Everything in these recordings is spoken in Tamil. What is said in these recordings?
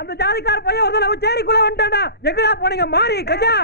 அந்த ஜாதிக்கார பையன் ஒரு நம்ம சேரிக்குள்ள வந்துட்டானா. எங்கடா போனீங்க மாறி கஜா?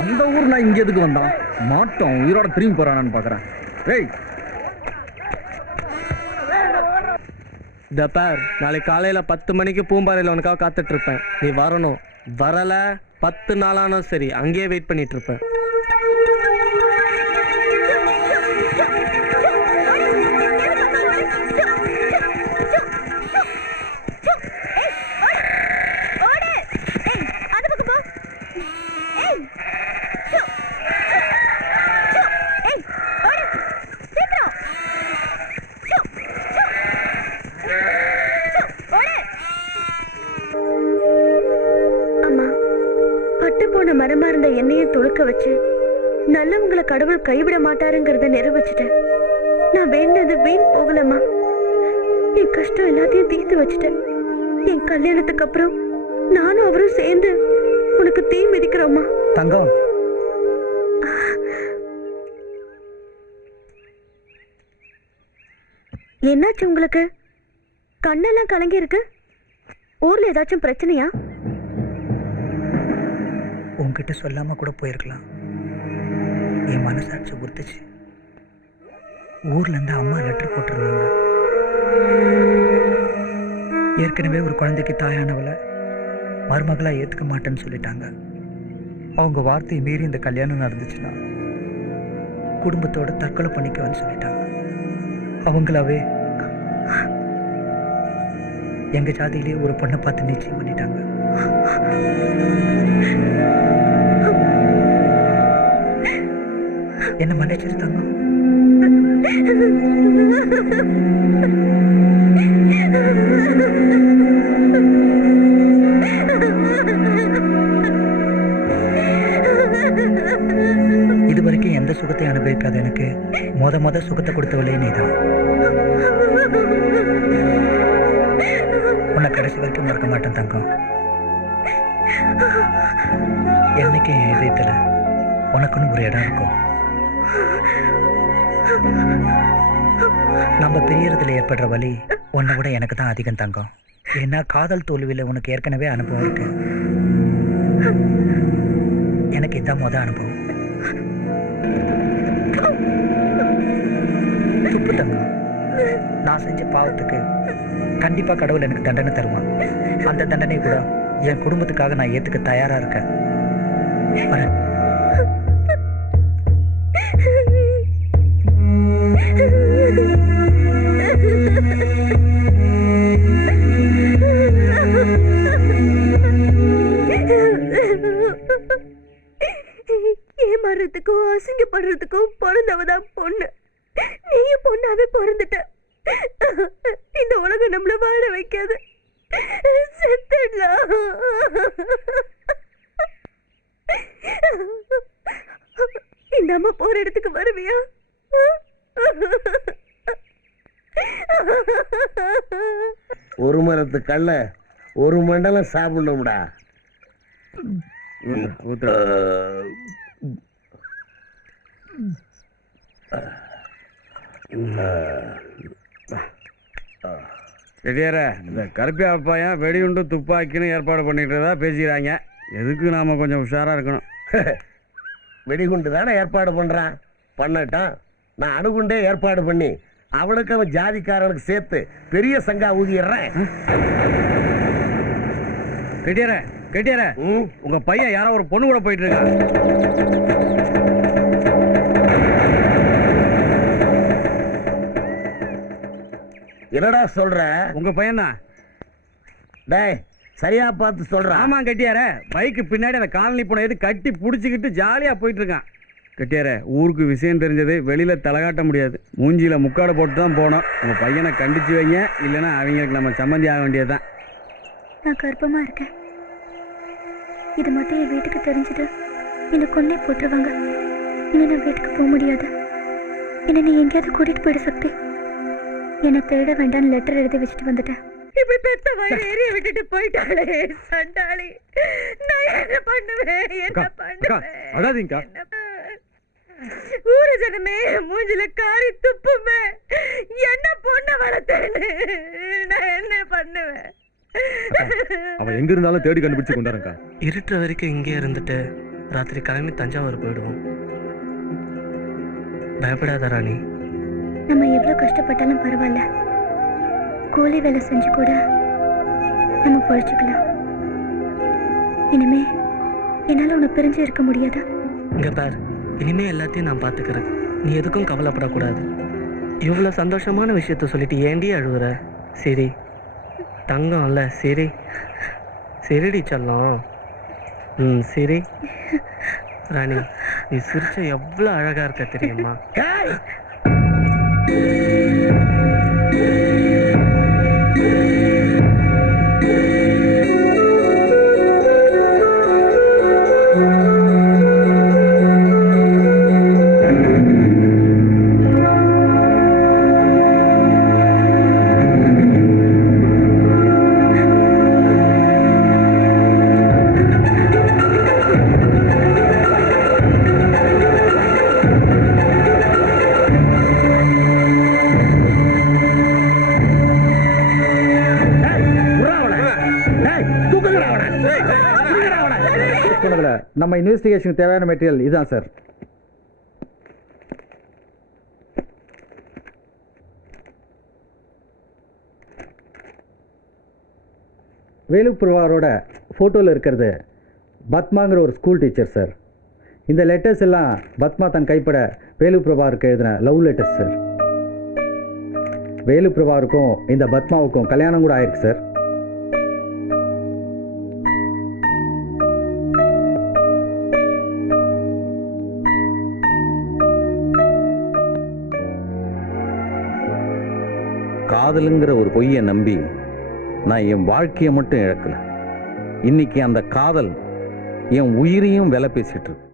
அந்த ஊர் நான் இங்க எதுக்கு வந்தான்? மாட்டோம் உயிரோட திரும்பி போறானான்னு பாக்குறேன். ஏய் பார், நாளைக்கு காலையில 10 மணிக்கு பூம்பாறையில் உனக்காக காத்துட்டு இருப்பேன். நீ வரணும். வரல 10 நாளானும் சரி, அங்கேயே வெயிட் பண்ணிட்டு இருப்பேன். மரமா இருந்த என்னையும் தொழுக்க வச்சு நல்லவங்களை கடவுள் கைவிட மாட்டாருங்கிறத நிரூபிச்சுட்டேன். நான் வேண்டது வீண் போகலம்மா. என் கஷ்டம் எல்லாத்தையும் தீர்த்து வச்சுட்டேன். என் கல்யாணத்துக்கு அப்புறம் நானும் அவரும் சேர்ந்து உனக்கு தீ மிதிக்கிறோம்மா. தங்கம், என்னாச்சு உங்களுக்கு? கண்ணெல்லாம் கலங்கி இருக்கு. ஊர்ல ஏதாச்சும் பிரச்சனையா? உன்கிட்ட சொல்லாம கூட போயிருக்கலாம். என் மனசாட்சி உறுத்துச்சு. ஊர்ல இருந்து அம்மா லெட்டர் போட்டிருந்தாங்க. ஏற்கனவே ஒரு குழந்தைக்கு தாயானவளை மருமகளா ஏத்துக்க மாட்டேன்னு சொல்லிட்டாங்க. அவங்க வார்த்தையை மீறி இந்த கல்யாணம் நடந்துச்சுன்னா குடும்பத்தோட தற்கொலை பண்ணிக்கன்னு சொல்லிட்டாங்க. அவங்களாவே எங்க ஜாதியிலேயே ஒரு பொண்ணை பார்த்து நிச்சயம் பண்ணிட்டாங்க. என்ன மன்னிச்சிருந்தாங்க. இதுவரைக்கும் எந்த சுகத்தை அனுபவிக்காத எனக்கு மொத சுகத்தை கொடுத்தவளே நீதான். உன்னை கடைசி வரைக்கும் மறக்க மாட்டேன் தங்கம். என்னைக்கு என் இதயத்துல உனக்குன்னு ஒரு இடம் இருக்கும். நம்ம பிரியறதுல ஏற்படுற வலி உன்னை விட எனக்கு தான் அதிகம் தங்கம். ஏன்னா காதல் தோல்வியில் உனக்கு ஏற்கனவே அனுபவம் இருக்கு. எனக்கு இதான் முத அனுபவம். துப்பு தங்கம், நான் செஞ்ச பாவத்துக்கு கண்டிப்பா கடவுள் எனக்கு தண்டனை தருவான். அந்த தண்டனை கூட என் குடும்பத்துக்காக நான் ஏத்துக்க தயாரா இருக்கேன். ஏமாறதுக்கும் அசிங்கப்படுறதுக்கும் பிறந்தவதான் பொண்ணு. நீயும் பொண்ணாவே பிறந்துட்ட. இந்த உலகம் நம்மள வாழ வைக்காது. செத்துடலாம். இந்த அம்மா போற இடத்துக்கு வருவியா? ஒரு மரத்து கல்ல ஒரு மண்டலம் சாப்பிடணும்டா. ரெடியார இந்த கருப்பியா அப்பாயன் வெடிகுண்டு துப்பாக்கின்னு ஏற்பாடு பண்ணிட்டுறதா பேசிக்கிறாங்க. எதுக்கு நாம கொஞ்சம் உஷாரா இருக்கணும். வெடிகுண்டு தானே ஏற்பாடு பண்றான், பண்ணட்டான். நான் அணுகுண்டே ஏற்பாடு பண்ணி அவனுக்கு அவன் ஜாதிக்காரனுக்கு சேர்த்து பெரிய சங்கா ஊதிடுறேன். கெட்டியார உங்க பையன் யாரோ ஒரு பொண்ணு கூட போயிட்டு இருக்கா. என்னடா சொல்ற? உங்க பையன் தான். டேய் சரியா பார்த்து சொல்றான். ஆமா கெட்டியார, பைக்கு பின்னாடி அந்த காலனி பூனை எது கட்டி புடிச்சுக்கிட்டு ஜாலியா போயிட்டு இருக்கான். கெட்டியார, ஊருக்கு விஷயம் தெரிஞ்சது, வெளியில தலகாட்ட முடியாது. மூஞ்சியில முக்காடு போட்டு தான் போனோம். உங்க பையனை கண்டிச்சு வைங்க, இல்லைன்னா அவங்களுக்கு நம்ம சம்மந்தி ஆக வேண்டியதுதான். நான் கர்ப்பமா இருக்கேன். இது மட்டும் என் வீட்டுக்கு தெரிஞ்சது என்னை கொன்னே போட்டுருவாங்க. இனி நான் வீட்டுக்கு போக முடியாது. என்னை நீ எங்கேயாவது கூட்டிட்டு போயிடு சக்தி. என்னை தேட வேண்டாம்னு லெட்டர் எழுதி வச்சுட்டு வந்துட்டேன். இப்படி பெத்த வயிறு ஏறிய விட்டுட்டு போயிட்டாளே சண்டாளி. நான் என்ன பண்ணுவேன்? என்ன பண்ணுவேன்? அழாதீங்கக்கா. ஊரு ஜனமே மூஞ்சில காரி துப்புமே. என்ன பொண்ணை வளர்த்தேன்னு நான் என்ன பண்ணுவேன்? அவன் எங்க இருந்தாலும் தேடி கண்டுபிடிச்சு கொண்டாருக்கா. இருட்டுற வரைக்கும் இங்கே இருந்துட்டு ராத்திரி கிளம்பி தஞ்சாவூர் போயிடுவோம். பயப்படாத ராணி. நம்ம எவ்வளவு கஷ்டப்பட்டாலும் பரவாயில்ல, கூலி வேலை செஞ்சு கூட நம்ம பொழைச்சுக்கலாம். இனிமே என்னால உன்னை பிரிஞ்சு இருக்க முடியாது. இங்க பார், இனிமே எல்லாத்தையும் நான் பார்த்துக்கிறேன். நீ எதுக்கும் கவலைப்படக்கூடாது. இவ்வளோ சந்தோஷமான விஷயத்த சொல்லிட்டு ஏண்டி அழுவுற? சரி தங்கம் இல்லை, சரி சரிடி செல்லம். சரி ராணி, நீ சிரிச்ச எவ்வளோ அழகா இருக்க தெரியுமா? நம்ம இன்வெஸ்டிகேஷனுக்கு தேவையான மெட்டீரியல் இதுதான் சார். வேலுப்பிரபாரோட ஃபோட்டோவில் இருக்கிறது பத்மாங்கிற ஒரு ஸ்கூல் டீச்சர் சார். இந்த லெட்டர்ஸ் எல்லாம் பத்மா தன் கைப்பட வேலுப்பிரபாருக்கு எழுதின லவ் லெட்டர்ஸ் சார். வேலுப்பிரபாருக்கும் இந்த பத்மாவுக்கும் கல்யாணம் கூட ஆயிருக்கு சார். காதலுங்கிற ஒரு பொய்யை நம்பி நான் என் வாழ்க்கையை மட்டும் இழக்கல. இன்னைக்கு அந்த காதல் என் உயிரையும் விலை பேசிட்டு இருக்கு.